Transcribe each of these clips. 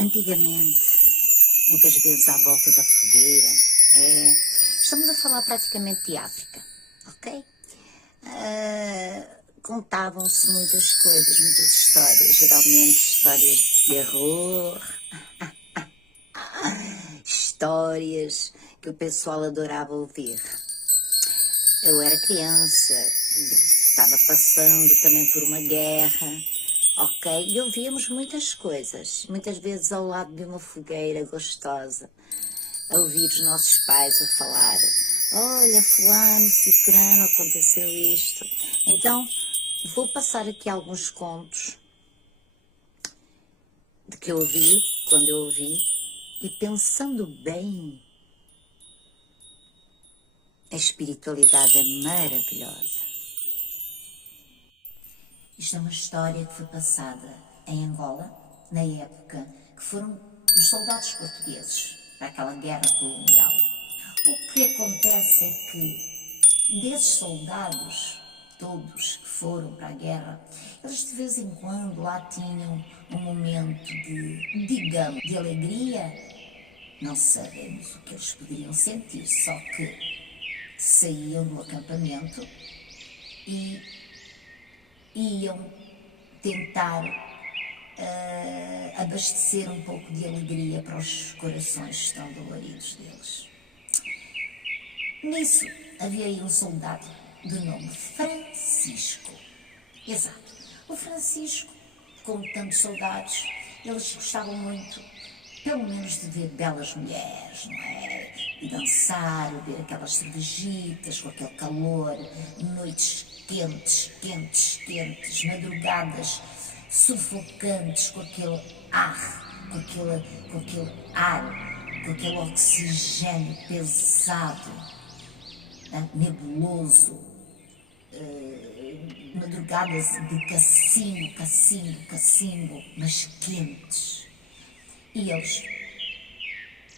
Antigamente, muitas vezes à volta da fogueira, estamos a falar praticamente de África, ok? Contavam-se muitas coisas, muitas histórias, geralmente histórias de terror, histórias que o pessoal adorava ouvir. Eu era criança, estava passando também por uma guerra, ok? E ouvíamos muitas coisas, muitas vezes ao lado de uma fogueira gostosa, a ouvir os nossos pais a falar: olha, fulano, cicrano, aconteceu isto. Então, vou passar aqui alguns contos de que eu ouvi, quando eu ouvi, e pensando bem, a espiritualidade é maravilhosa. Isto é uma história que foi passada em Angola, na época que foram os soldados portugueses para aquela guerra colonial. O que acontece é que desses soldados, todos que foram para a guerra, eles de vez em quando lá tinham um momento de, digamos, de alegria. Não sabemos o que eles poderiam sentir, só que saíam do acampamento e iam tentar abastecer um pouco de alegria para os corações tão doloridos deles. Nisso havia aí um soldado de nome Francisco. Exato. O Francisco, como tantos soldados, eles gostavam muito, pelo menos, de ver belas mulheres, não é? E dançar, beber aquelas cervejitas com aquele calor, noites quentes, quentes, quentes, madrugadas sufocantes com aquele ar, com aquele ar, com aquele oxigênio pesado, nebuloso, madrugadas de cacimbo, mas quentes. E eles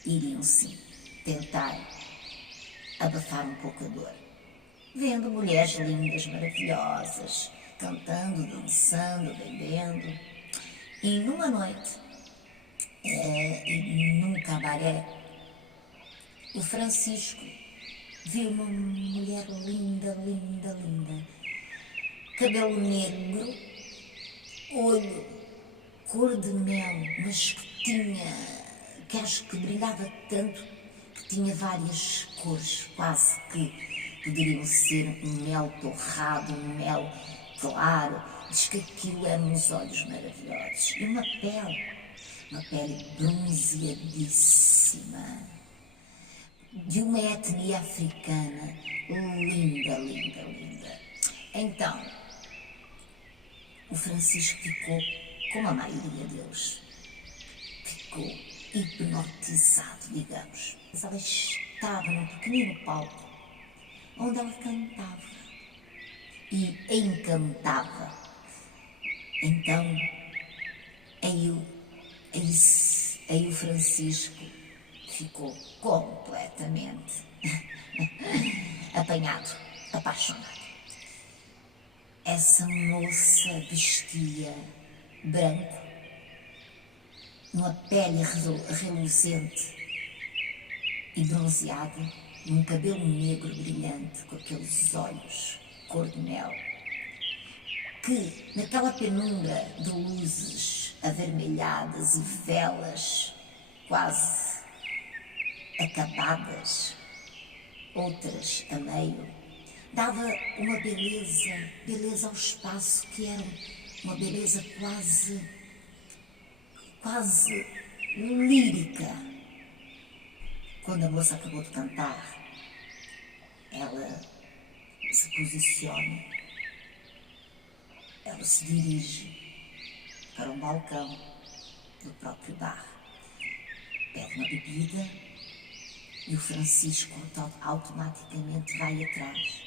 iriam sim tentar abafar um pouco a dor, vendo mulheres lindas, maravilhosas, cantando, dançando, bebendo. E numa noite, num cabaré, o Francisco viu uma mulher linda, linda, linda, cabelo negro, olho cor de mel, mas que acho que brilhava tanto que tinha várias cores, quase que poderiam ser um mel torrado, um mel claro. Diz que aquilo eram uns olhos maravilhosos. E uma pele bronzeadíssima, de uma etnia africana, linda, linda, linda. Então, o Francisco ficou, como a maioria deles, ficou hipnotizado, digamos. Mas ela estava num pequenino palco, onde ela cantava e encantava. Então, aí o Francisco ficou completamente apanhado, apaixonado. Essa moça vestia branco, uma pele reluzente e bronzeada, um cabelo negro brilhante, com aqueles olhos cor de mel, que naquela penumbra de luzes avermelhadas e velas quase acabadas, outras a meio, dava uma beleza ao espaço, que era uma beleza quase lírica. Quando a moça acabou de cantar, ela se posiciona, ela se dirige para um balcão do próprio bar, pede uma bebida e o Francisco automaticamente vai atrás.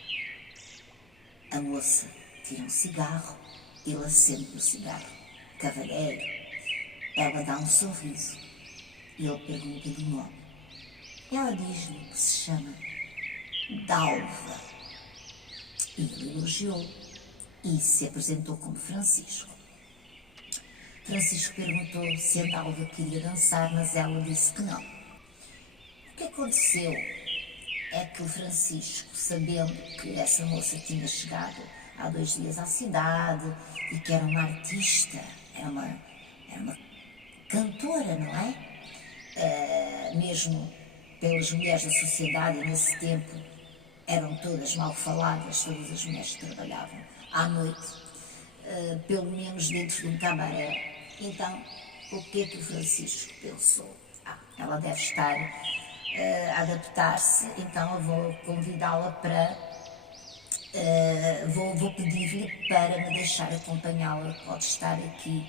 A moça tira um cigarro, ele acende o cigarro. Cavalheiro, ela dá um sorriso e ele pergunta-lhe o nome. Ela diz-lhe que se chama Dalva. E ele elogiou e se apresentou como Francisco. Francisco perguntou se a Dalva queria dançar, mas ela disse que não. O que aconteceu é que o Francisco, sabendo que essa moça tinha chegado há 2 dias à cidade e que era uma artista, era uma cantora, não é? Mesmo pelas mulheres da sociedade, e nesse tempo eram todas mal faladas, todas as mulheres que trabalhavam à noite, pelo menos dentro de um cabaré. Então, o que é que o Francisco pensou? Ela deve estar a adaptar-se, então eu vou convidá-la para... vou pedir-lhe para me deixar acompanhá-la. Pode estar aqui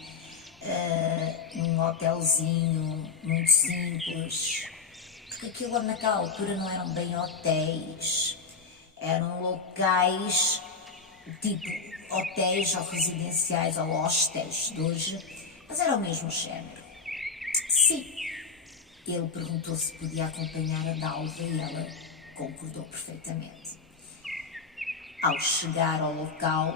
num hotelzinho muito simples, porque aquilo naquela altura não eram bem hotéis, eram locais tipo hotéis ou residenciais ou hostels de hoje, mas era o mesmo género. Sim, ele perguntou se podia acompanhar a Dalva e ela concordou perfeitamente. Ao chegar ao local,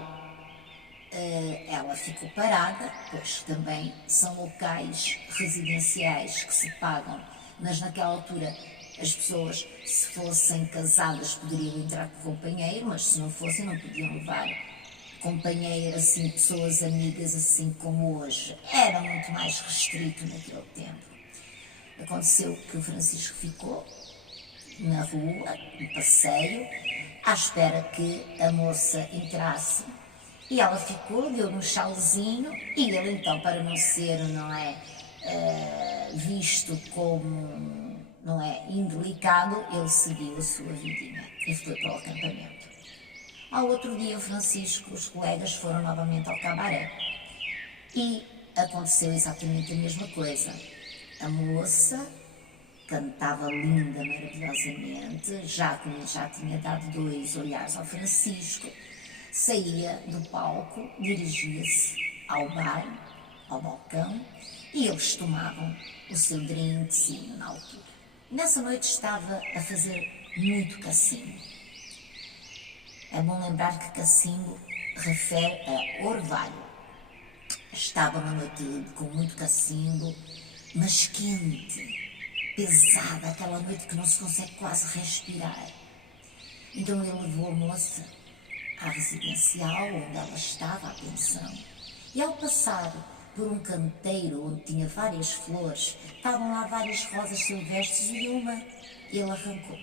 ela ficou parada, pois também são locais residenciais que se pagam, mas naquela altura as pessoas, se fossem casadas, poderiam entrar com companheiro, mas se não fossem, não podiam levar companheiro, assim, pessoas amigas, assim como hoje. Era muito mais restrito naquele tempo. Aconteceu que o Francisco ficou na rua, no passeio, à espera que a moça entrasse. E ela ficou, deu-lhe um chauzinho, e ele então, para não ser, não é, visto como, não é, indelicado, ele seguiu a sua vidinha e foi para o acampamento. Ao outro dia, o Francisco, os colegas foram novamente ao cabaré e aconteceu exatamente a mesma coisa. A moça cantava linda, maravilhosamente, já tinha dado 2 olhares ao Francisco, saía do palco, dirigia-se ao bar, ao balcão, e eles tomavam o seu drinkzinho na altura. Nessa noite estava a fazer muito cacimbo. É bom lembrar que cacimbo refere a orvalho. Estava uma noite com muito cacimbo, mas quente, pesada, aquela noite que não se consegue quase respirar. Então ele levou a moça à residencial onde ela estava, à pensão, e ao passar por um canteiro onde tinha várias flores, estavam lá várias rosas silvestres e uma ele arrancou.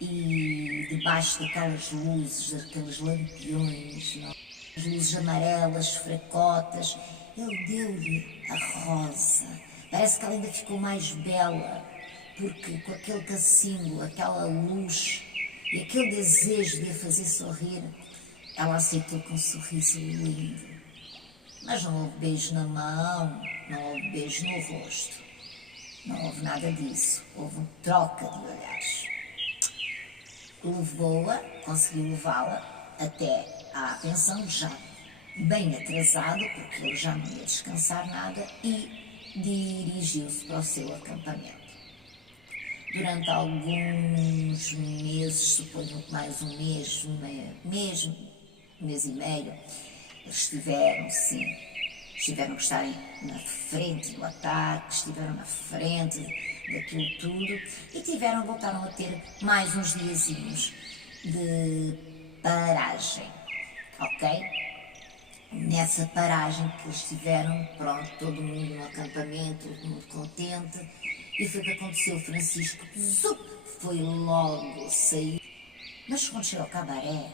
E debaixo daquelas luzes, daqueles lampiões, não? As luzes amarelas, fracotas, ele deu-lhe a rosa. Parece que ela ainda ficou mais bela, porque com aquele cacimbo, aquela luz e aquele desejo de a fazer sorrir, ela aceitou com um sorriso lindo. Mas não houve beijo na mão, não houve beijo no rosto, não houve nada disso. Houve troca de olhares. Levou-a, conseguiu levá-la até à pensão, já bem atrasado, porque ele já não ia descansar nada, e dirigiu-se para o seu acampamento. Durante alguns meses, suponho que mais um mês e meio, eles tiveram que estar na frente do ataque, estiveram na frente daquilo tudo e voltaram a ter mais uns diazinhos de paragem, ok? Nessa paragem que eles tiveram, pronto, todo mundo no acampamento, todo mundo contente, e foi o que aconteceu. O Francisco foi logo sair, mas quando chega ao cabaré,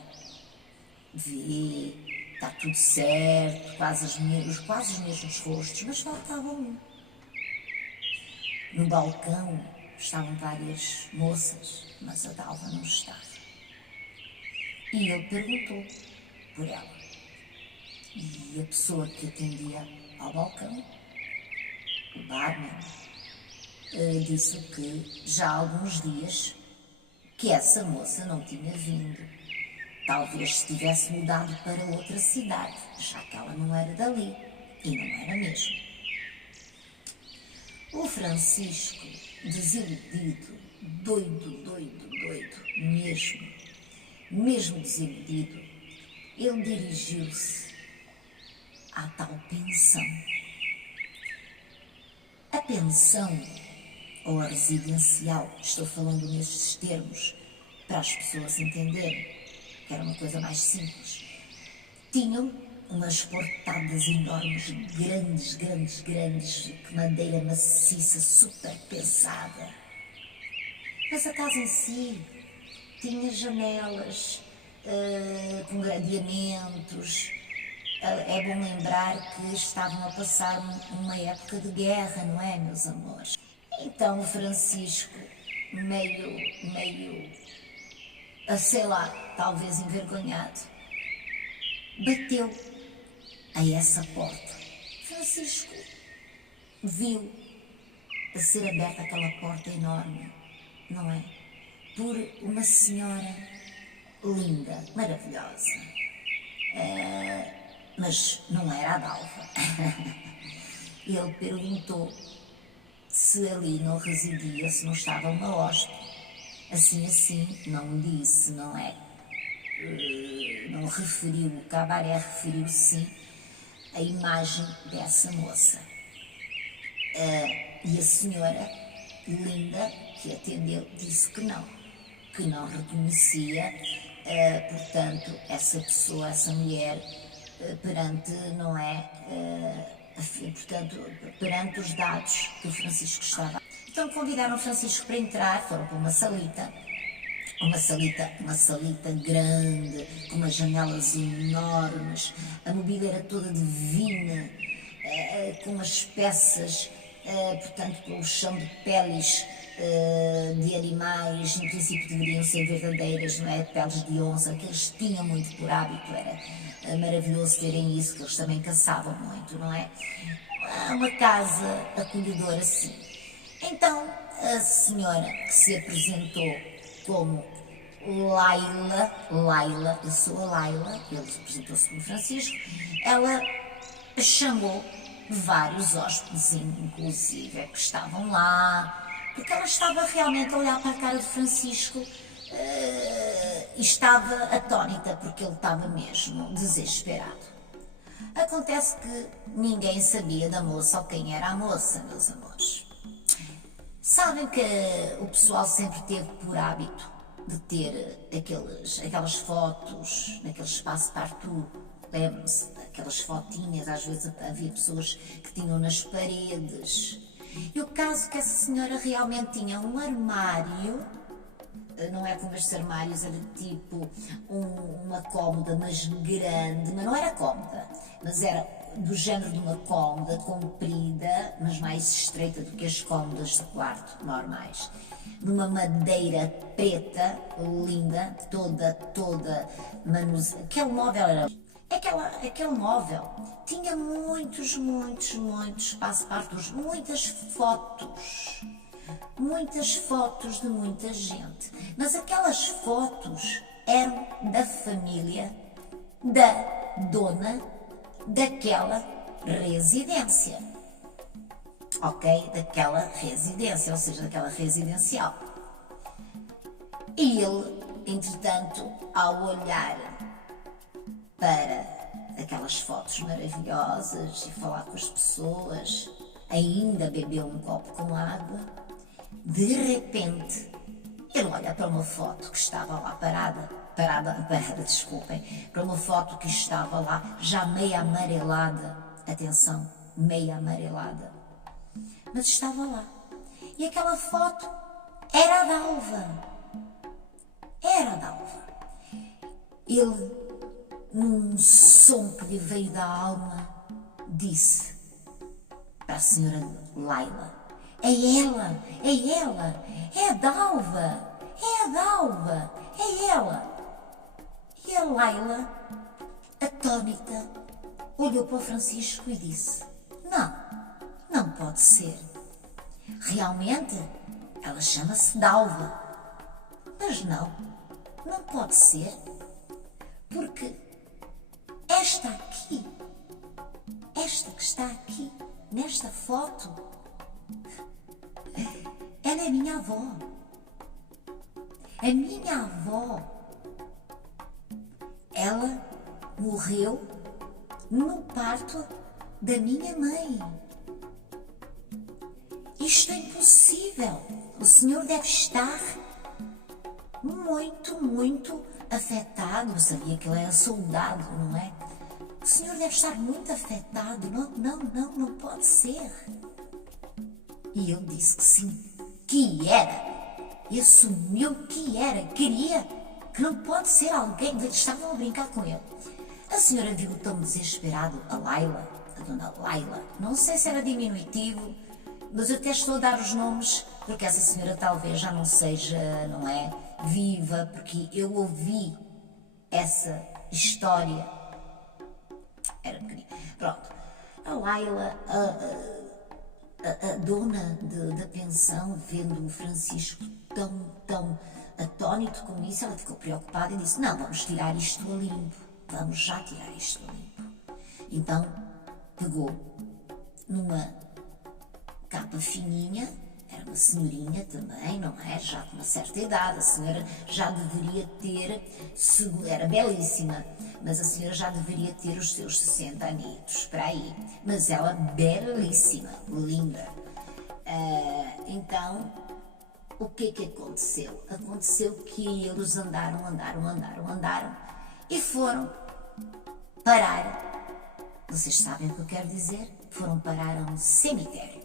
vê, está tudo certo, quase os mesmos rostos, mas faltava um. No balcão estavam várias moças, mas a Dalva não estava. E ele perguntou por ela. E a pessoa que atendia ao balcão, o barman, disse que já há alguns dias que essa moça não tinha vindo. Talvez se tivesse mudado para outra cidade, já que ela não era dali. E não era mesmo. O Francisco, desiludido, doido, mesmo desiludido, ele dirigiu-se à tal pensão. A pensão, ou a residencial, estou falando nestes termos, para as pessoas entenderem, que era uma coisa mais simples, tinham umas portadas enormes, grandes, que madeira maciça, super pesada. Mas a casa em si tinha janelas com gradeamentos. É bom lembrar que estavam a passar uma época de guerra, não é, meus amores? Então o Francisco, meio, sei lá, talvez envergonhado, bateu a essa porta. Francisco viu a ser aberta aquela porta enorme, não é? Por uma senhora linda, maravilhosa. Mas não era a Dalva. Ele perguntou se ali não residia, se não estava uma hóspede. Assim, não disse, não é? Não referiu, o cabaré referiu sim a imagem dessa moça. E a senhora linda que atendeu disse que não reconhecia, portanto, essa pessoa, essa mulher, perante, não é? Portanto, perante os dados que o Francisco estava. Então convidaram o Francisco para entrar, foram para uma salita grande, com umas janelas enormes, a mobília era toda de vina, com umas peças, portanto, com o chão de peles de animais, em princípio deveriam ser verdadeiras, não é? Peles de onça, que eles tinham muito por hábito, era maravilhoso terem isso, que eles também caçavam muito, não é? Uma casa acolhedora, sim. Então, a senhora que se apresentou como Laila, eu sou a Laila, ele apresentou-se como Francisco, ela chamou vários hóspedes, inclusive, que estavam lá, porque ela estava realmente a olhar para a cara de Francisco e estava atónita, porque ele estava mesmo desesperado. Acontece que ninguém sabia da moça ou quem era a moça, meus amores. Sabem que o pessoal sempre teve por hábito de ter aquelas fotos naquele espaço partout, lembram-se daquelas fotinhas, às vezes havia pessoas que tinham nas paredes. E o caso que essa senhora realmente tinha um armário, não é como estes armários, era tipo uma cômoda, mas grande, mas não era cômoda, mas era do género de uma cômoda comprida, mas mais estreita do que as cômodas de quarto normais, numa madeira preta, linda, toda manuseada. Aquele móvel era... Aquele móvel tinha muitos passapartos, muitas fotos de muita gente, mas aquelas fotos eram da família da dona daquela residência, ok? Daquela residência, ou seja, daquela residencial. E ele, entretanto, ao olhar para aquelas fotos maravilhosas e falar com as pessoas, ainda bebeu um copo com água, de repente ele olha para uma foto que estava lá parada, desculpem, para uma foto que estava lá já meio amarelada, atenção, meio amarelada, mas estava lá. E aquela foto era a Dalva. Ele, num som que lhe veio da alma, disse para a senhora Laila: é a Dalva, é ela. E a Laila, atónita, olhou para o Francisco e disse: não pode ser. Realmente, ela chama-se Dalva. Mas não pode ser, porque esta que está aqui, nesta foto, ela é minha avó. A minha avó, ela morreu no parto da minha mãe. Isto é impossível. O senhor deve estar muito, muito afetado. Eu sabia que ele era soldado, não é? O senhor deve estar muito afetado. Não pode ser. E ele disse que sim, que era. E assumiu que era. Queria, que não pode ser alguém. Estavam a brincar com ele. A senhora viu tão desesperado a Laila, a dona Laila. Não sei se era diminutivo, mas eu até estou a dar os nomes, porque essa senhora talvez já não seja, não é, viva, porque eu ouvi essa história. Era pequenina. Pronto. A Laila, a dona da pensão, vendo o Francisco tão atónito com isso, ela ficou preocupada e disse: não, vamos tirar isto a limpo. Vamos já tirar isto a limpo. Então, pegou numa capa fininha, era uma senhorinha também, não é? Já com uma certa idade, a senhora já deveria ter, era belíssima, mas a senhora já deveria ter os seus 60 anitos, para aí. Mas ela belíssima, linda. Então, o que aconteceu? Aconteceu que eles andaram e foram parar. Vocês sabem o que eu quero dizer? Foram parar a um cemitério.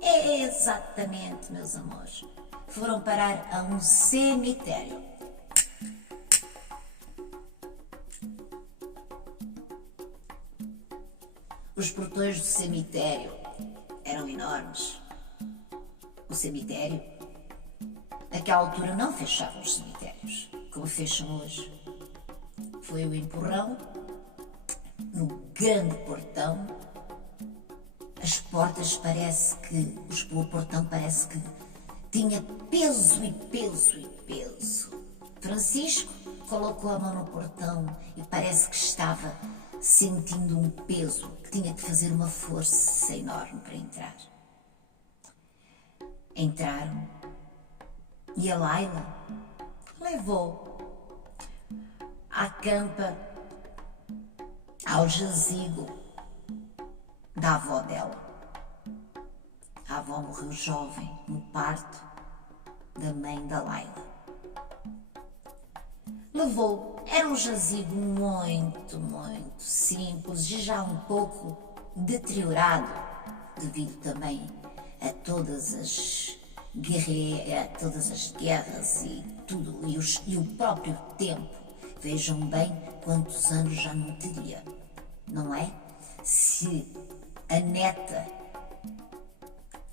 É exatamente, meus amores. Foram parar a um cemitério. Os portões do cemitério eram enormes. O cemitério, naquela altura, não fechavam os cemitérios, como fecham hoje. Foi o empurrão no grande portão. As portas o portão parece que tinha peso e peso. Francisco colocou a mão no portão e parece que estava sentindo um peso, que tinha que fazer uma força enorme para entrar. Entraram e a Laila levou à campa, ao jazigo da avó dela. A avó morreu jovem no parto da mãe da Laila. Levou, era um jazigo muito simples e já um pouco deteriorado, devido também a todas as guerras e tudo, e o próprio tempo. Vejam bem quantos anos já não teria, não é? Se a neta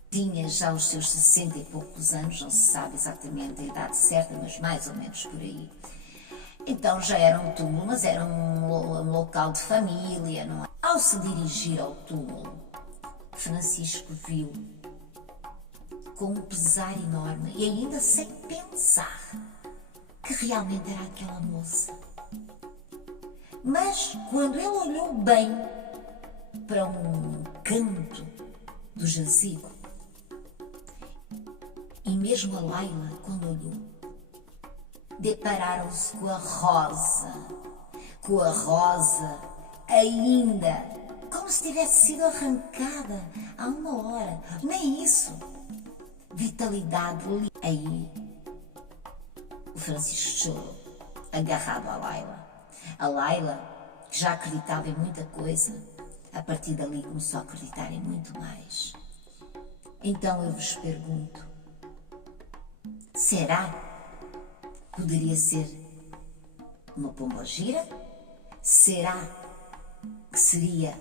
tinha já os seus 60 e poucos anos, não se sabe exatamente a idade certa, mas mais ou menos por aí. Então já era um túmulo, mas era um local de família, não é? Ao se dirigir ao túmulo, Francisco viu com um pesar enorme e ainda sem pensar que realmente era aquela moça. Mas quando ele olhou bem para um canto do jazigo, e mesmo a Laila, quando olhou, depararam-se com a rosa ainda, como se tivesse sido arrancada há uma hora. Nem isso. Vitalidade. Aí o Francisco chorou, agarrado à Laila. A Laila, que já acreditava em muita coisa, a partir dali começou a acreditar em muito mais. Então eu vos pergunto, será? Poderia ser uma pombogira? Será que seria?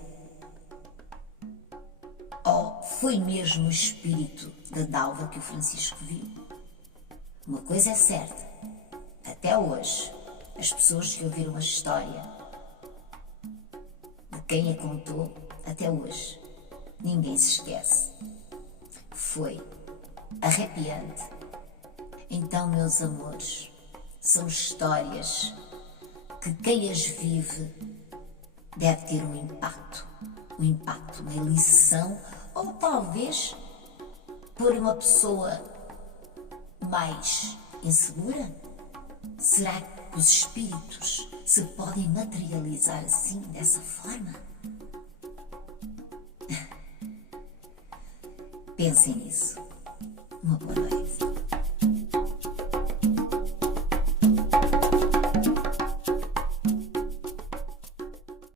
Ou foi mesmo o espírito da Dalva que o Francisco viu? Uma coisa é certa, até hoje, as pessoas que ouviram a história de quem a contou, até hoje, ninguém se esquece. Foi arrepiante. Então, meus amores, são histórias que quem as vive deve ter um impacto, uma lição, ou talvez por uma pessoa mais insegura. Será que os espíritos se podem materializar assim, dessa forma? Pensem nisso. Uma boa noite.